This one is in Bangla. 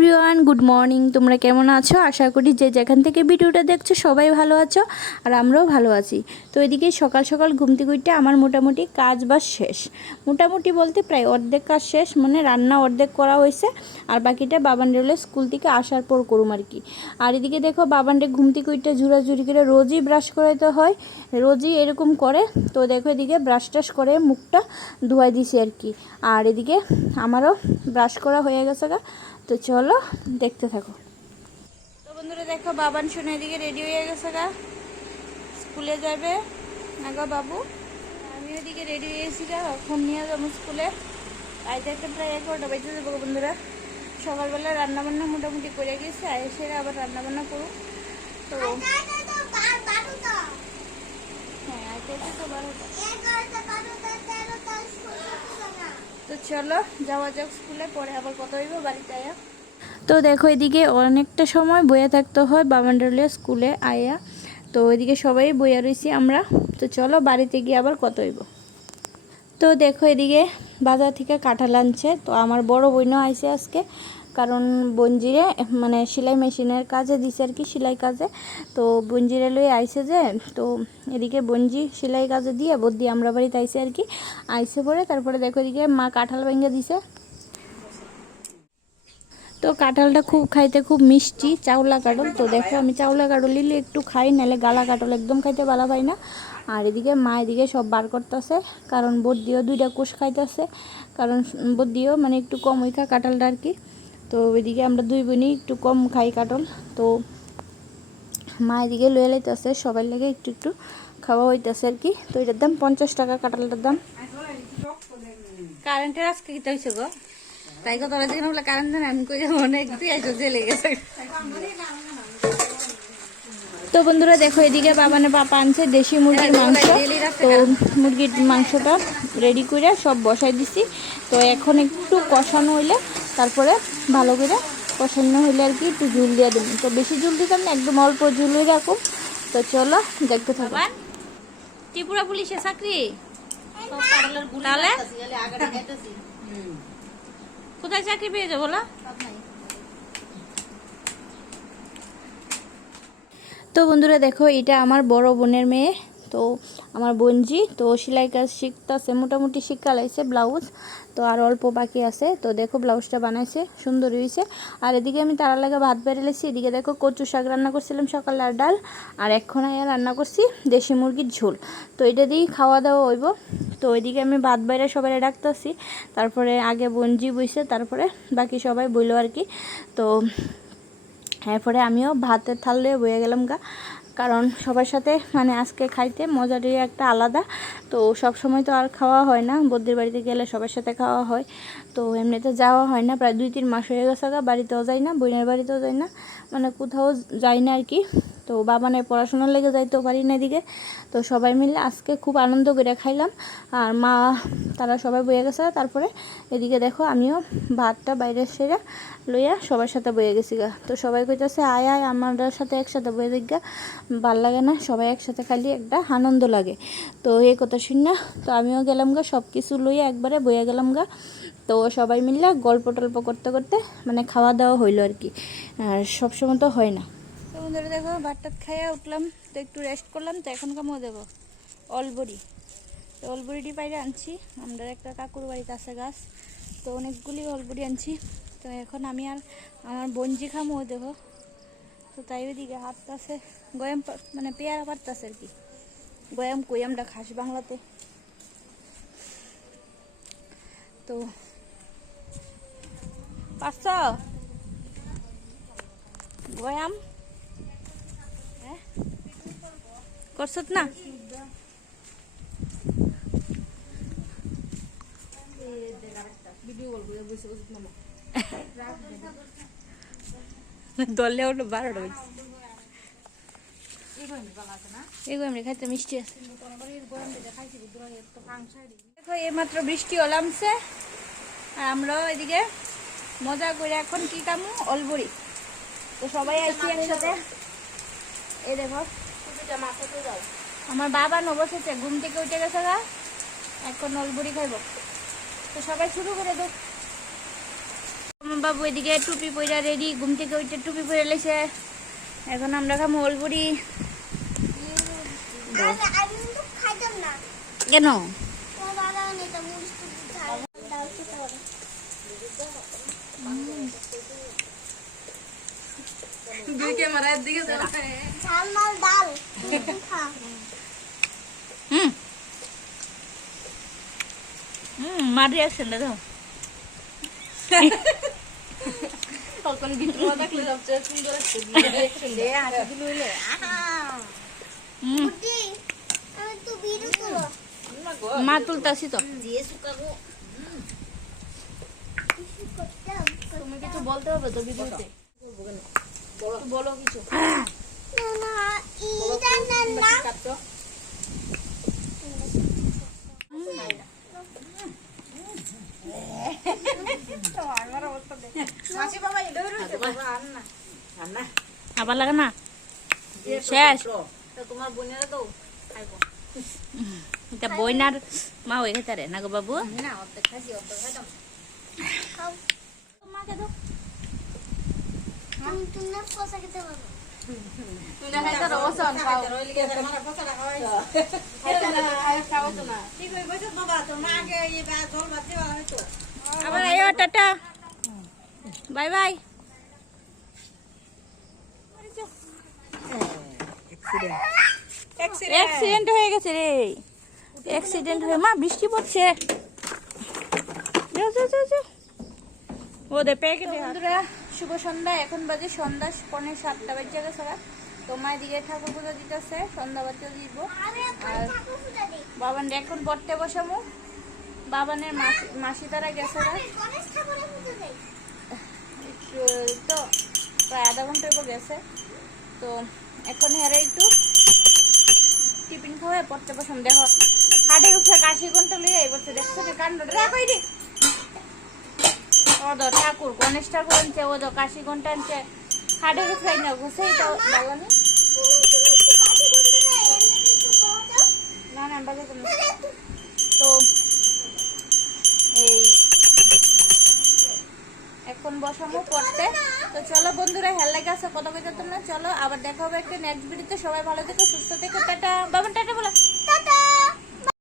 Everyone, good morning. তোমরা কেমন আছো? আশা করি যে যেখান থেকে ভিডিওটা দেখছ সবাই ভালো আছো আর আমরাও ভালো আছি। তো এদিকে সকাল সকাল ঘুম থেকে উঠতে আমার মোটামুটি কাজ বাজ শেষ। মোটামুটি বলতে প্রায় অর্ধেক কাজ শেষ মানে রান্না অর্ধেক করা হয়েছে আর বাকিটা বাবান রেলে স্কুল থেকে আসার পর করুম আর কি। আর এদিকে দেখো বাবানরে ঘুম থেকে উঠতে ঝুড়াঝুড়ি করে রোজই ব্রাশ করাইতে হয়, রোজই এরকম করে। তো দেখো এদিকে ব্রাশ টাশ করে মুখটা ধোয়াই দিছি আর কি। আর এদিকে আমারও ব্রাশ করা হয়ে গেছে গা। তো চলো দেখতে থাকো। তো বন্ধুরা দেখো বাবান শুনে এদিকে রেডি হয়ে গেছে গা। স্কুলে যাবে নাগা বাবু? আমি ওদিকে রেডি হয়ে গেছি গা ফোন নিয়ে যাব স্কুলে। আইতে একটা প্রায় এগারোটা বাজতে যাব বন্ধুরা। সকালবেলা রান্নাবান্না মোটামুটি করে গেছে আর এসে আবার রান্নাবান্না করুক তো হ্যাঁ তো চলো যাওয়া যাক স্কুলে পরে আবার কত হইব বাড়িতে আয়া। তো দেখো এদিকে অনেকটা সময় বইয়া থাকতে হয় বাবান্ডারলিয়া স্কুলে আয়া। তো এদিকে সবাই বইয়া রয়েছি আমরা। তো চলো বাড়িতে গিয়ে আবার কত হইব। তো দেখো এদিকে বাজার থেকে কাঁঠাল আনছে। তো আমার বড় বোনও আইছে আজকে। কারণ বঞ্জিরে মানে সেলাই মেশিনের কাজে দিছে আর কি, সেলাই কাজে। তো বঞ্জিরে লই আইসে যে, তো এদিকে বঞ্জি সেলাই কাজে দিয়ে বদ্দি আমরা বাড়িতে আইসে আর কি। আইসে পরে তারপরে দেখো এদিকে মা কাঁঠাল ভেঙে দিছে। তো কাঁঠালটা খুব খাইতে খুব মিষ্টি চাউলা কাটল তো দেখো, আমি চাউলা নিলে একটু খাই, নাহলে গালা কাটল একদম খাইতে ভালো পাই না। আর এদিকে মা এদিকে সব বার করতেছে, কারণ বদ্দিও দুইটা কোষ খাইতেছে, কারণ বদ্দিও মানে একটু কম ওই খা কাঁঠালটা আর কি। তো এদিকে আমরা দুই বোনই একটু কম খাই কাটল তো মা এদিকে লয়ে লাইতেছে সবাই লেগে একটু একটু খাওয়া হইতেছে আর কি। তো এটার দাম পঞ্চাশ টাকা কাঁঠালটার দাম। কারেন্টের আজকে কি হয়েছে গো? তাই কত তোরা যেখানে বলে কারেন্ট দেন আমি কই অনেক জেলে গেছে। তো বন্ধুরা দেখো এদিকে বাবানে পাপা আনছে দেশি মুরগির মাংস। তো মুরগির মাংসটা রেডি করে সব বসাই দিছি। তো এখন একটু কষানো হইলে তারপরে ভালো করে কষানো হইলে আর কি একটু ঝুল দিয়ে দেবো। তো বেশি ঝুল দিতাম না একদম অল্প ঝুল হয়ে রাখুন তো চলো দেখতে থাকো। ত্রিপুরা পুলিশে চাকরি? তাহলে? কোথায় চাকরি পেয়ে যাব না? তো বন্ধুরা দেখো এটা আমার বড় বোনের মেয়ে। তো আমার বোনজি তো সেলাই কাজ শিখতেছে, মোটামুটি শিক্ষা লাগছে ব্লাউজ, তো আর অল্প বাকি আছে। তো দেখো ব্লাউজটা বানাইছে সুন্দর হয়েছে আর এদিকে আমি তারা লাগে ভাত বেড়েলেছি, এদিকে দেখো কচু শাক রান্না করছিলাম সকালে আর ডাল। আর এখন রান্না করছি দেশি মুরগির ঝোল। তো এটা দিয়েই খাওয়া দাওয়া হইব। তো ওইদিকে আমি ভাত বাইরে সবাই ডাকতেছি, তারপরে আগে বঞ্জি বইছে, তারপরে বাকি সবাই বইলো আর কি। তো এরপরে আমিও ভাতের থাল দিয়ে বয়ে গেলাম গা। কারণ সবার সাথে মানে আজকে খাইতে মজাটাই একটা আলাদা। তো সব সময় তো আর খাওয়া হয় না বদ্রির বাড়িতে গেলে সবার সাথে খাওয়া হয়। তো এমনিতে যাওয়া হয় না, প্রায় দুই তিন মাস হয়ে গেছে বাড়িতেও যাই না বইনের বাড়িতেও যাই না মানে কোথাও যাই না আর কি। তো বাবা বাবানের পড়াশোনার লেগে যাইতেও পারি না এদিকে। তো সবাই মিলে আজকে খুব আনন্দ করে খাইলাম। আর মা, তারা সবাই বয়ে গেছে। তারপরে এদিকে দেখো আমিও ভাতটা বাইরে সেরে লইয়া সবার সাথে বয়ে গেছি গা। তো সবাই কইতেছে, আয় আয়, আমার সাথে একসাথে বয়ে দেখ গা ভালো লাগে না, সবাই একসাথে খালি একটা আনন্দ লাগে। তো এই কথা শুন না তো আমিও গেলাম গা সব কিছু লইয়া একবারে বয়ে গেলাম গা। তো সবাই মিলে গল্প টল্প করতে করতে মানে খাওয়া দাওয়া হইল আর কি। আর সবসময় তো হয় না। বন্ধুরা দেখো ভাত টাত খাইয়া উঠলাম, তো একটু রেস্ট করলাম, তো এখন কামও দেবো অলবড়ি। তো অলবড়িটি বাইরে আনছি, আমাদের একটা কাকুর বাড়িতে আছে গাছ, তো অনেকগুলি অলবড়ি আনছি, তো এখন আমি আর আমার বঞ্জি খামো দেবো তো তাই ওইদিকে হাতটাছে গয়াম মানে পেয়ারা পারতাছে আর কি। গয়াম আমরা খাস বাংলাতে। তো পাঁচশো গয়াম? করছত না? দলে বারোটা আছে। এইমাত্র বৃষ্টি ওলামছে আর আমরাও এদিকে মজা করে এখন কি কামু অলবড়ি। তো সবাই আইছি একসাথে। এই দেখো আমার বাবা নবসেছে ঘুম থেকে উঠে গেছে গা। এখন অলবড়ি খাইব। তো সবাই শুরু করে দেখ আমার বাবু এদিকে টুপি পরে রেডি ঘুম থেকে ওইটা টুপি পরে লেছে। এখন আমরা খাব না। কেন? তোমার বাবা নিতাম মুড়ি টুড়ি ঝাল ডাল। হুম। হুম মার রিয়াকশন ভিডিও দেখলে সবচেয়ে সুন্দর একটা আমি তো করো মা তুলতাছি তো। তুমি কিছু বলতে হবে তো ভিডিওতে বলো কিছু। আবার লাগে না? শেষ। তোমার বোনেরা এটা বইনার মা হয়ে খেতে রে, না গো বাবু? না অর্ধেক খাইছি অর্ধেক খাইতাম খাও মাকে দাও তুমি তুমি না কষা খেতে পারো আবার আয়ো টাটা বাই বাই অ্যাক্সিডেন্ট হয়ে গেছে রে। অ্যাক্সিডেন্ট হয়ে মা বৃষ্টি পড়ছে। যাও, যাও, যাও, যাও। ও দে প্যাকেট বন্ধুরা শুভ সন্ধ্যা এখন বাজে সন্ধ্যা পনেরো সাতটা বাজে গেছে ওরা। তো মা এদিকে ঠাকুর পুজো দিতেছে সন্ধ্যা বাতিও দিব। আর বাবান এখন পড়তে বসামু। বাবানের মাসি মাসি তারা গেছে তো প্রায় আধা ঘণ্টা উপর গেছে। তো এখন হেরে একটু টিফিন খাওয়াই পড়তে বসাম। দেখো হাটের উপরে কাশি ঘণ্টা লইয়া এবার দেখছ যে কাণ্ড। রাখই দি ঠাকুর, গণেশ ঠাকুর আনছে ও কাশি ঘণ্টা আনছে। হাটের উপরে না ঘুষেই তো ভালো না না তো, এই, এখন বসামো পড়তে। তো চলো বন্ধুরা, হেল লাগে আছে কত কইতে তোমরা, চলো, আবার দেখা হবে একটা নেক্সট ভিডিওতে সবাই ভালো থেকো, সুস্থ থেকো, টাটা। বাবা টাটা বলো।